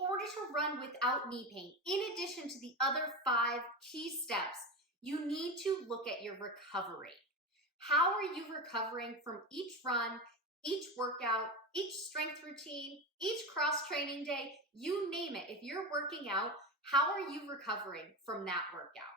order to run without knee pain, in addition to the other 5 key steps, you need to look at your recovery. How are you recovering from each run, each workout, each strength routine, each cross-training day, you name it. If you're working out, how are you recovering from that workout?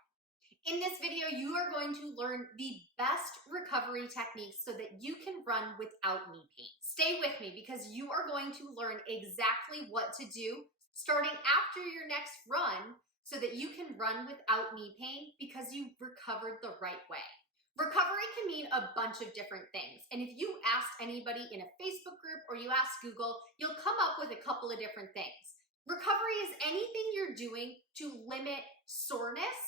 In this video, you are going to learn the best recovery techniques so that you can run without knee pain. Stay with me because you are going to learn exactly what to do starting after your next run so that you can run without knee pain because you recovered the right way. Recovery can mean a bunch of different things. And if you ask anybody in a Facebook group or you ask Google, you'll come up with a couple of different things. Recovery is anything you're doing to limit soreness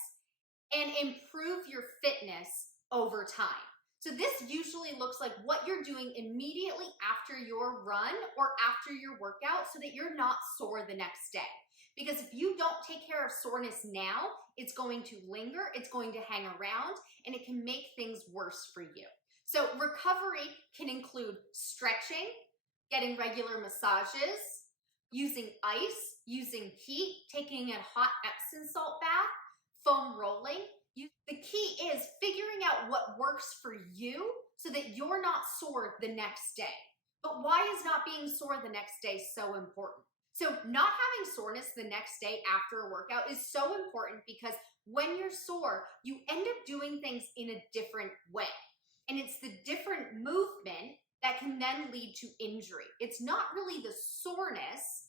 and improve your fitness over time. So this usually looks like what you're doing immediately after your run or after your workout so that you're not sore the next day. Because if you don't take care of soreness now, it's going to linger, it's going to hang around, and it can make things worse for you. So recovery can include stretching, getting regular massages, using ice, using heat, taking a hot Epsom salt bath, foam rolling. The key is figuring out what works for you so that you're not sore the next day. But why is not being sore the next day so important? So not having soreness the next day after a workout is so important because when you're sore, you end up doing things in a different way. And it's the different movement that can then lead to injury. It's not really the soreness.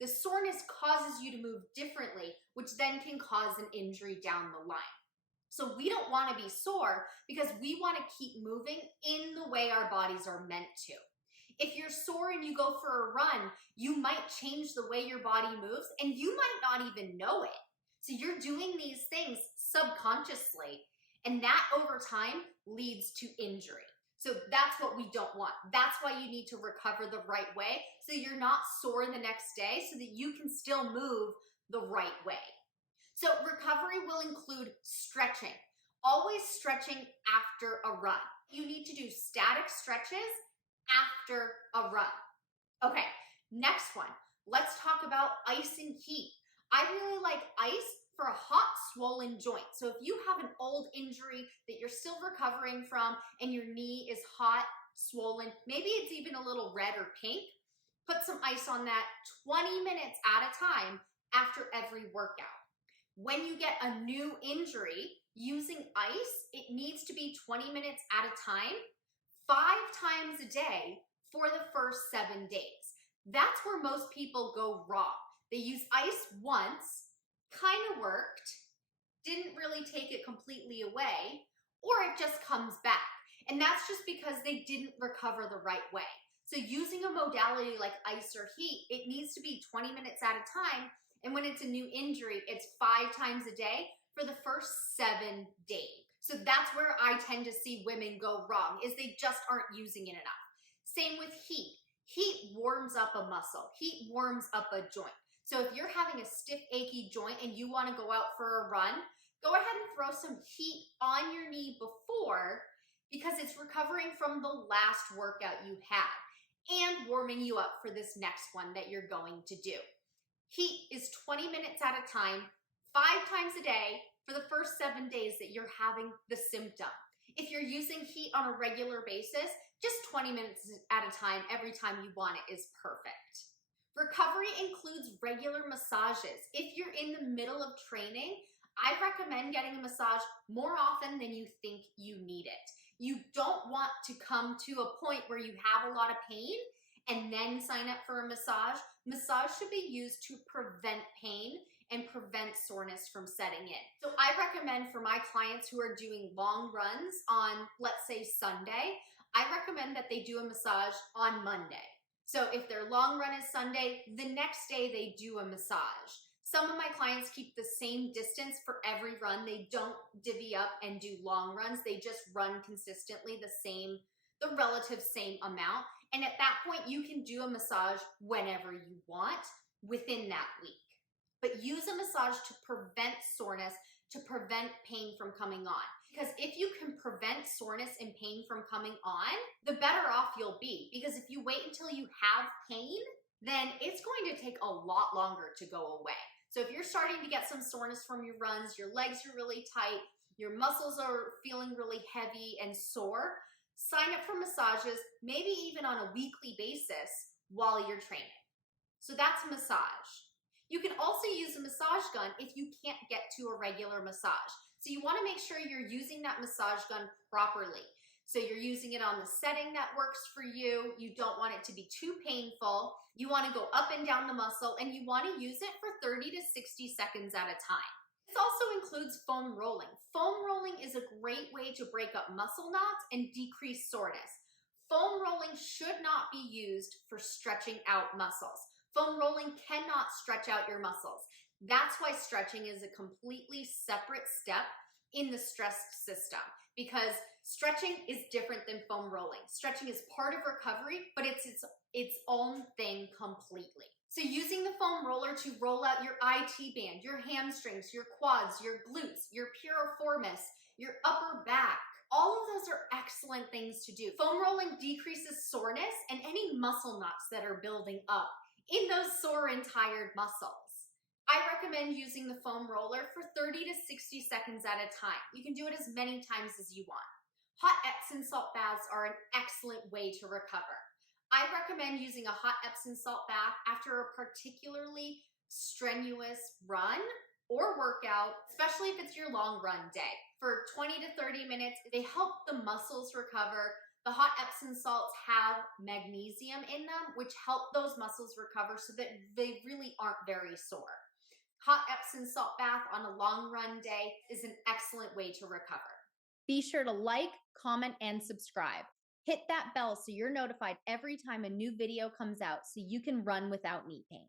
The soreness causes you to move differently, which then can cause an injury down the line. So we don't want to be sore because we want to keep moving in the way our bodies are meant to. If you're sore and you go for a run, you might change the way your body moves and you might not even know it. So you're doing these things subconsciously, and that over time leads to injury. So that's what we don't want. That's why you need to recover the right way so you're not sore the next day so that you can still move the right way. So recovery will include stretching. Always stretching after a run. You need to do static stretches after a run. Okay, next one. Let's talk about ice and heat. I really like ice for a hot, swollen joint. So if you have an old injury that you're still recovering from and your knee is hot, swollen, maybe it's even a little red or pink, put some ice on that 20 minutes at a time after every workout. When you get a new injury, using ice, it needs to be 20 minutes at a time, 5 times a day for the first 7 days. That's where most people go wrong. They use ice once, kind of worked, didn't really take it completely away, or it just comes back. And that's just because they didn't recover the right way. So using a modality like ice or heat, it needs to be 20 minutes at a time. And when it's a new injury, it's 5 times a day for the first 7 days. So that's where I tend to see women go wrong, is they just aren't using it enough. Same with heat. Heat warms up a muscle. Heat warms up a joint. So if you're having a stiff, achy joint and you want to go out for a run, go ahead and throw some heat on your knee before because it's recovering from the last workout you had and warming you up for this next one that you're going to do. Heat is 20 minutes at a time, 5 times a day for the first 7 days that you're having the symptom. If you're using heat on a regular basis, just 20 minutes at a time every time you want it is perfect. Recovery includes regular massages. If you're in the middle of training, I recommend getting a massage more often than you think you need it. You don't want to come to a point where you have a lot of pain and then sign up for a massage. Massage should be used to prevent pain and prevent soreness from setting in. So I recommend for my clients who are doing long runs on, let's say, Sunday, I recommend that they do a massage on Monday. So if their long run is Sunday, the next day they do a massage. Some of my clients keep the same distance for every run. They don't divvy up and do long runs. They just run consistently the relative same amount. And at that point, you can do a massage whenever you want within that week. But use a massage to prevent soreness, to prevent pain from coming on. Because if you can prevent soreness and pain from coming on, the better off you'll be. Because if you wait until you have pain, then it's going to take a lot longer to go away. So if you're starting to get some soreness from your runs, your legs are really tight, your muscles are feeling really heavy and sore, sign up for massages, maybe even on a weekly basis while you're training. So that's massage. You can also use a massage gun if you can't get to a regular massage. So you want to make sure you're using that massage gun properly. So you're using it on the setting that works for you. You don't want it to be too painful. You want to go up and down the muscle, and you want to use it for 30 to 60 seconds at a time. This also includes foam rolling. Foam rolling is a great way to break up muscle knots and decrease soreness. Foam rolling should not be used for stretching out muscles. Foam rolling cannot stretch out your muscles. That's why stretching is a completely separate step in the stress system, because stretching is different than foam rolling. Stretching is part of recovery, but it's its own thing completely. So using the foam roller to roll out your IT band, your hamstrings, your quads, your glutes, your piriformis, your upper back, all of those are excellent things to do. Foam rolling decreases soreness and any muscle knots that are building up in those sore and tired muscles. I recommend using the foam roller for 30 to 60 seconds at a time. You can do it as many times as you want. Hot Epsom salt baths are an excellent way to recover. I recommend using a hot Epsom salt bath after a particularly strenuous run or workout, especially if it's your long run day. For 20 to 30 minutes, they help the muscles recover. The hot Epsom salts have magnesium in them, which help those muscles recover so that they really aren't very sore. Hot Epsom salt bath on a long run day is an excellent way to recover. Be sure to like, comment, and subscribe. Hit that bell so you're notified every time a new video comes out so you can run without knee pain.